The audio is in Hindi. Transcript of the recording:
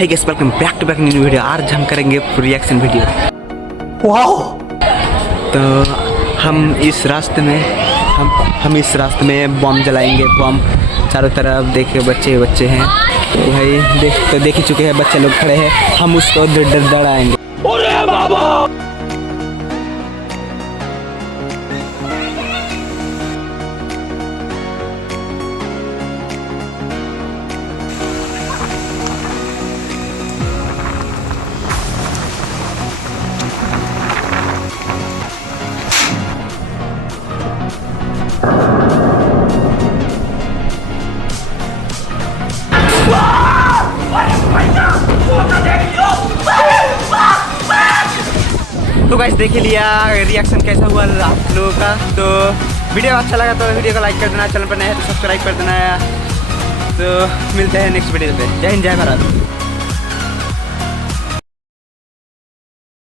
Hi guys, welcome back to back new video. आज हम करेंगे रिएक्शन वीडियो। वाओ! तो हम इस रास्ते में बम जलाएंगे। बम चारों तरफ देखिए, बच्चे हैं तो भाई देख ही चुके हैं, बच्चे लोग खड़े हैं। हम उसको डराएंगे। अरे बाबा! तो गाइस देख ही लिया रिएक्शन कैसा हुआ आप लोगों का। तो वीडियो अच्छा लगा तो वीडियो को लाइक कर देना, चैनल पर नया है तो सब्सक्राइब कर देना। तो मिलते हैं नेक्स्ट वीडियो पे। जय हिंद, जय भारत।